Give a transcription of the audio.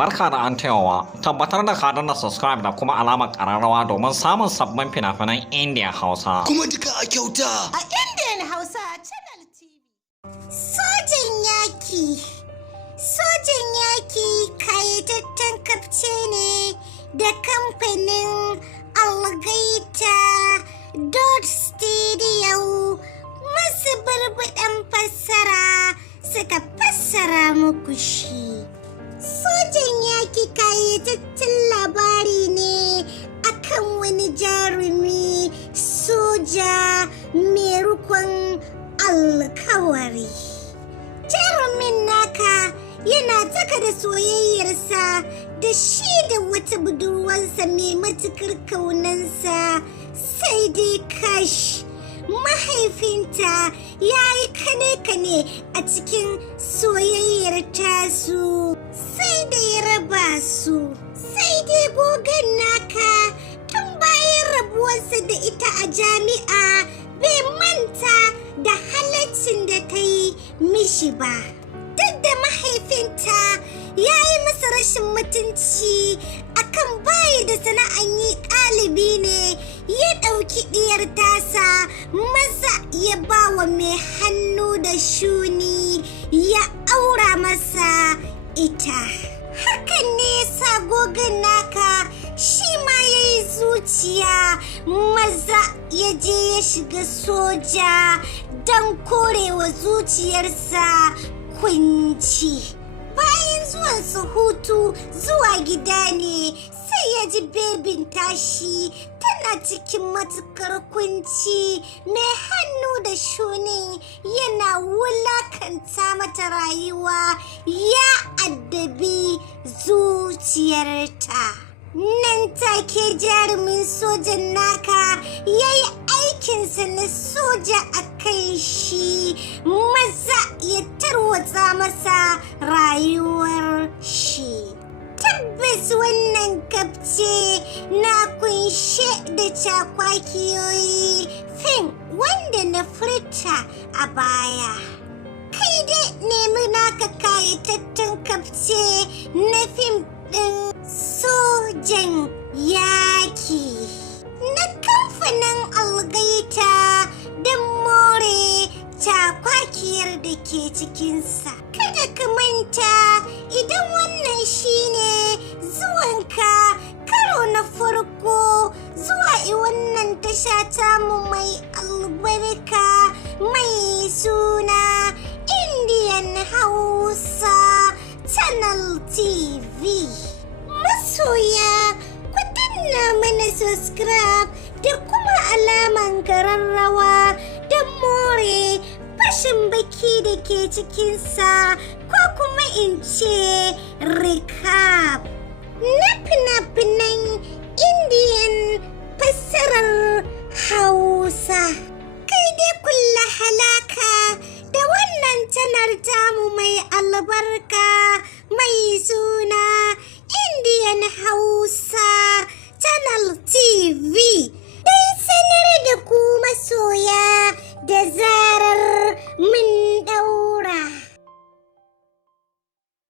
Barka da an tayawa, tabbatar da ka danna subscribe da kuma alamar ƙararrawa domin samun sabbin fina-finan Indian Hausa. Kuma duka a kyauta! A Indian Hausa Channel TV. Sojan yaki. Sojan yaki kayataccen kafce ne da kamfanin algaita stodio masu barbaɗan fassara suka fassara muku shi. Sojan yaki kayataccen labari ne akan wani jarumi soja mai rikon alkawari. Jarumin naka yana taka da soyayyarsa da shi da wata budurwarsa mai matukar kaunansa, sai dai kash mahaifinta ya yi kane-kane a cikin soyayyar tasu, sai da ya raba su. Sai dai gogon naka tun bayan rabuwarsa da ita a jami'a bai manta da halaccin da ta yi mishi ba. Duk da mahaifinta ya yi masa rashin mutunci akan bayi da sana'an yi, ɗalibi ne, ya ɗauki ɗiyar tasa maza ya ba wa mai hannu da shuni ya aura masa ita. Hakan ne ya sa gogon naka shi ma ya yi zuciya maza ya je ya shiga soja don korewa zuciyarsa kunci. Bayan zuwansa hutu zuwa gida ne sai ya ji bebin tashi tana cikin matukar kunci, mai hannu da shuni yana wulakanta mata rayuwa, ya addabi zuciyarta. Nan take jarumin sojan naka ya yi aikinsa na soja a kan shi, maza ya tarwatsa masa rayuwar shi. Tabbas wannan kafce na kunshe da cakwakiyoyi fim wanda na furta a baya. Kai dai nemi naka kayatattun kafce na fim ɗin sojan yaki na kamfanin algaita don more cakwakiyar da ke cikinsa. Kada ka manta, idan wannan shine zuwanka karo na farko zuwa wannan tasha tamu mai albarka mai suna Indian Hausa Channel TV. Masoya, ku danna mana subscribe da kuma alaman kararrawa don more fashin baki da ke cikinsa, ko kuma in ce recap na fina-finan Indian fassarar